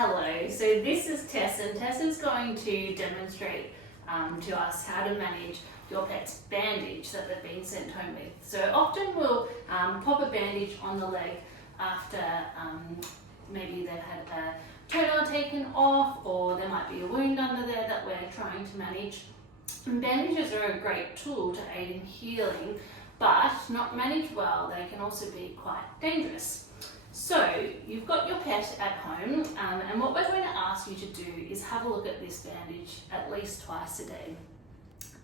Hello, so this is Tess, and Tess is going to demonstrate to us how to manage your pet's bandage that they've been sent home with. So often we'll pop a bandage on the leg after maybe they've had a toenail taken off, or there might be a wound under there that we're trying to manage. And bandages are a great tool to aid in healing, but not managed well, they can also be quite dangerous. So you've got your pet at home, and what we're going to ask you to do is have a look at this bandage at least twice a day.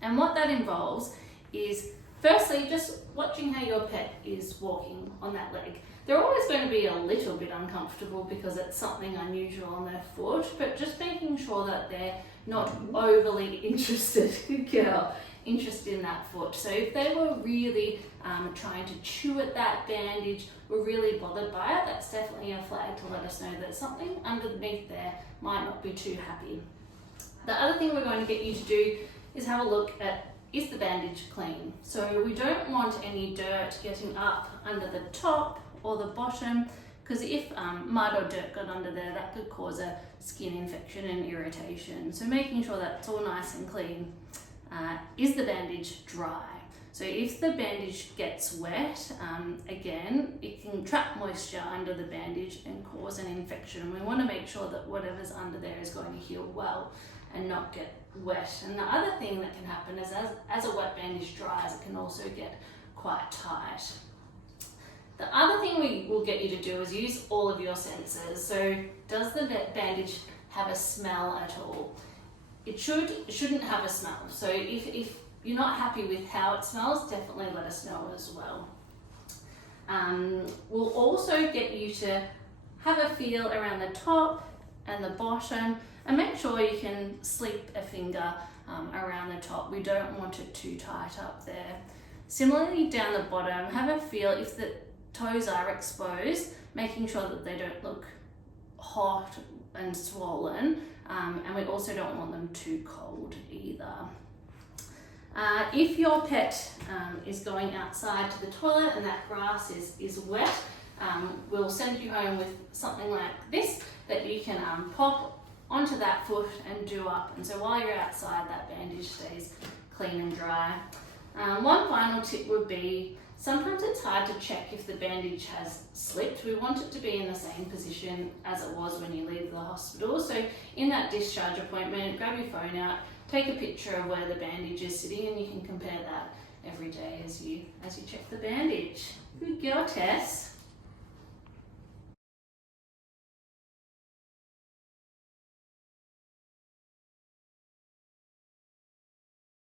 And what that involves is firstly just watching how your pet is walking on that leg. They're always going to be a little bit uncomfortable because it's something unusual on their foot, but just making sure that they're not overly interested in that foot. So if they were really trying to chew at that bandage, were really bothered by it, that's definitely a flag to let us know that something underneath there might not be too happy. The other thing we're going to get you to do is have a look at, is the bandage clean? So we don't want any dirt getting up under the top or the bottom, because if mud or dirt got under there, that could cause a skin infection and irritation. So making sure that it's all nice and clean. Is the bandage dry? So if the bandage gets wet, again, it can trap moisture under the bandage and cause an infection. And we want to make sure that whatever's under there is going to heal well and not get wet. And the other thing that can happen is as a wet bandage dries, it can also get quite tight. The other thing we will get you to do is use all of your senses. So does the bandage have a smell at all? It shouldn't have a smell. So if you're not happy with how it smells, definitely let us know as well. We'll also get you to have a feel around the top and the bottom, and make sure you can slip a finger around the top. We don't want it too tight up there. Similarly, down the bottom, have a feel if the toes are exposed, making sure that they don't look hot and swollen, and we also don't want them too cold either. If your pet is going outside to the toilet and that grass is wet, we'll send you home with something like this that you can pop onto that foot and do up. And so while you're outside, that bandage stays clean and dry. One final tip would be, sometimes it's hard to check if the bandage has slipped. We want it to be in the same position as it was when you leave the hospital. So in that discharge appointment, grab your phone out, take a picture of where the bandage is sitting, and you can compare that every day as you check the bandage. Good girl, Tess.